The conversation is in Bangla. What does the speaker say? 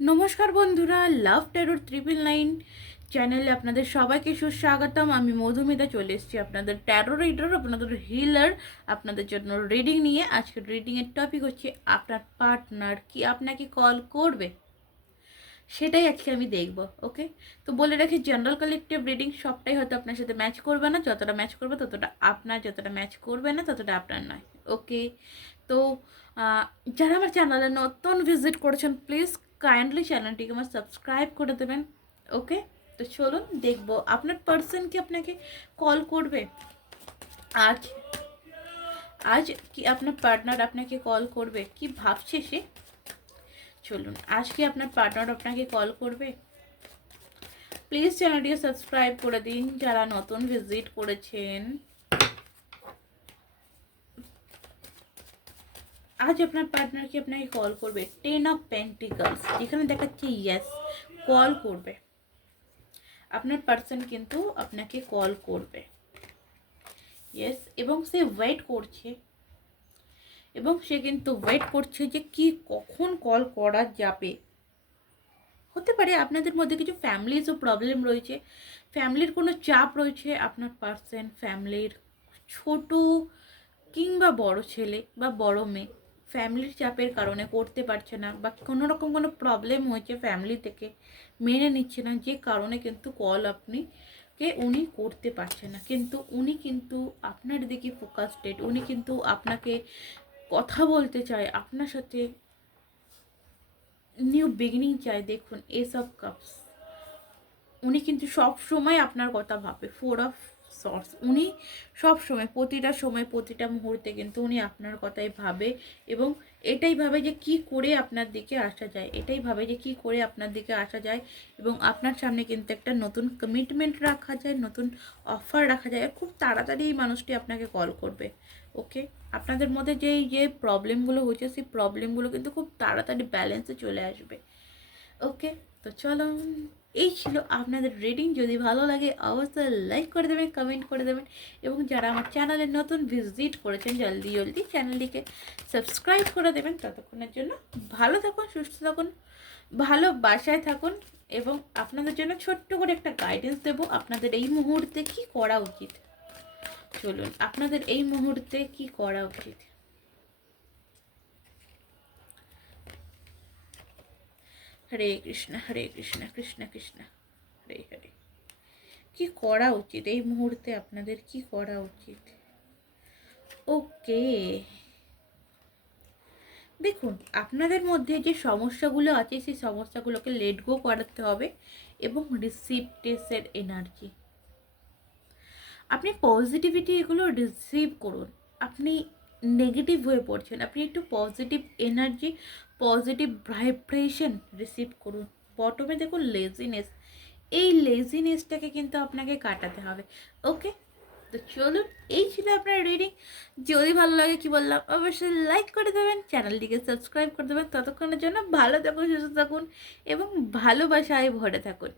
নমস্কার বন্ধুরা, লাভ টেরোর ট্রিপল নাইন চ্যানেলে আপনাদের সবাইকে সুস্বাগতম। আমি মধুমিতা, চলে এসেছি আপনাদের ট্যারো রিডার, আপনাদের হিলার, আপনাদের জন্য রিডিং নিয়ে। আজকের রিডিংয়ের টপিক হচ্ছে, আপনার পার্টনার কি আপনাকে কল করবে? সেটাই আজকে আমি দেখব ওকে তো বলে রাখি জেনারেল কালেকটিভ রিডিং সবটাই হয়তো আপনার সাথে ম্যাচ করবে না। যতটা ম্যাচ করবে, ততটা আপনার, যতটা ম্যাচ করবে না, ততটা আপনার নয় ওকে তো যারা আমার চ্যানেলে নতুন ভিজিট করেছেন প্লিজ কাইন্ডলি চ্যানেলটিকে আমার সাবস্ক্রাইব করে দেবেন ওকে তো চলুন দেখব, আপনার পার্সন কি আপনাকে কল করবে? আজ আজ কি আপনার পার্টনার আপনাকে কল করবে? কি ভাবছে সে? চলুন, আজ কি আপনার পার্টনার আপনাকে কল করবে? প্লিজ চ্যানেলটিকে সাবস্ক্রাইব করে দিন, যারা নতুন ভিজিট করেছেন। আজ আপনার পার্টনার কি আপনাকে কল করবে টেন অফ পেন্টিকালস এখানে দেখাচ্ছে ইয়েস কল করবে। আপনার পার্সন কিন্তু আপনাকে কল করবে। ইয়েস এবং সে ওয়েট করছে। এবং সে কিন্তু ওয়েট করছে যে কি, কখন কল করা যাবে। হতে পারে আপনাদের মধ্যে কিছু ফ্যামিলিজও প্রবলেম রয়েছে। ফ্যামিলির কোনো চাপ রয়েছে আপনার পার্সন ফ্যামিলির ছোট কিংবা বড় ছেলে বা বড় মেয়ে। ফ্যামিলির চাপের কারণে করতে পারছে না বা কোনো রকম কোনো প্রবলেম হয়েছে ফ্যামিলি থেকে, মেনে নিচ্ছে না, যে কারণে কিন্তু কল আপনি কে উনি করতে পারছে না। কিন্তু উনি কিন্তু আপনার দিকে ফোকাসডেড উনি কিন্তু আপনাকে কথা বলতে চায়, আপনার সাথে নিউ বিগিনিং চায়। দেখুন এসব কাপস উনি কিন্তু সব সময় আপনার কথা ভাবে। ফোর অফ সর্স উনি সব সময় প্রতিটা সময়, প্রতিটা মুহূর্তে কিন্তু উনি আপনার কথাই ভাবে এবং এটাই ভাবে যে কি করে আপনার দিকে আসা যায়, এটাই ভাবে যে কি করে আপনার দিকে আসা যায় এবং আপনার সামনে কিন্তু একটা নতুন কমিটমেন্ট রাখা যায়, নতুন অফার রাখা যায় খুব তাড়াতাড়ি এই মানুষটি আপনাকে কল করবে ওকে আপনাদের মধ্যে যেই, যে প্রবলেমগুলো হয়েছে সেই প্রবলেমগুলো কিন্তু খুব তাড়াতাড়ি ব্যালেন্সে চলে আসবে ওকে তো চলো এই ছিল আপনাদের রিডিং যদি ভালো লাগে, অবশ্যই লাইক করে দেবেন কমেন্ট করে দেবেন। এবং যারা আমার চ্যানেলে নতুন ভিজিট করেছেন, জলদি জলদি চ্যানেলটিকে সাবস্ক্রাইব করে দেবেন। ততক্ষণের জন্য ভালো থাকুন, সুস্থ থাকুন, ভালো বাসায় থাকুন। এবং আপনাদের জন্য ছোট্ট করে একটা গাইডেন্স দেবো, আপনাদের এই মুহূর্তে কি করা উচিত? চলুন, আপনাদের এই মুহূর্তে কি করা উচিত? হরে কৃষ্ণ হরে কৃষ্ণ কৃষ্ণ কৃষ্ণ, হরে হরে। কি করা উচিত? এই মুহূর্তে আপনাদের কি করা উচিত? ওকে। দেখুন, আপনাদের মধ্যে যে সমস্যাগুলো আছে, সেই সমস্যাগুলোকে লেট গো করাতে হবে এবং রিসিপ্টেসের এনার্জি আপনি পজিটিভিটি এগুলো রিসিভ করুন। আপনি নেগেটিভ হয়ে পড়ছেন আপনি একটু positive energy positive vibration receive করুন। বটমে দেখুন লেজিনেস এই লেজিনেসটাকে কিন্তু আপনাকে কাটাতে হবে। ওকে তো চলুন, এই ছিল আপনার রিডিং যদি ভালো লাগে কি বললাম, অবশ্যই লাইক করে দেবেন চ্যানেলটিকে সাবস্ক্রাইব করে দেবেন। ততক্ষণের জন্য ভালো থাকুন, সুস্থ থাকুন এবং ভালোবাসায় ভরে থাকুন।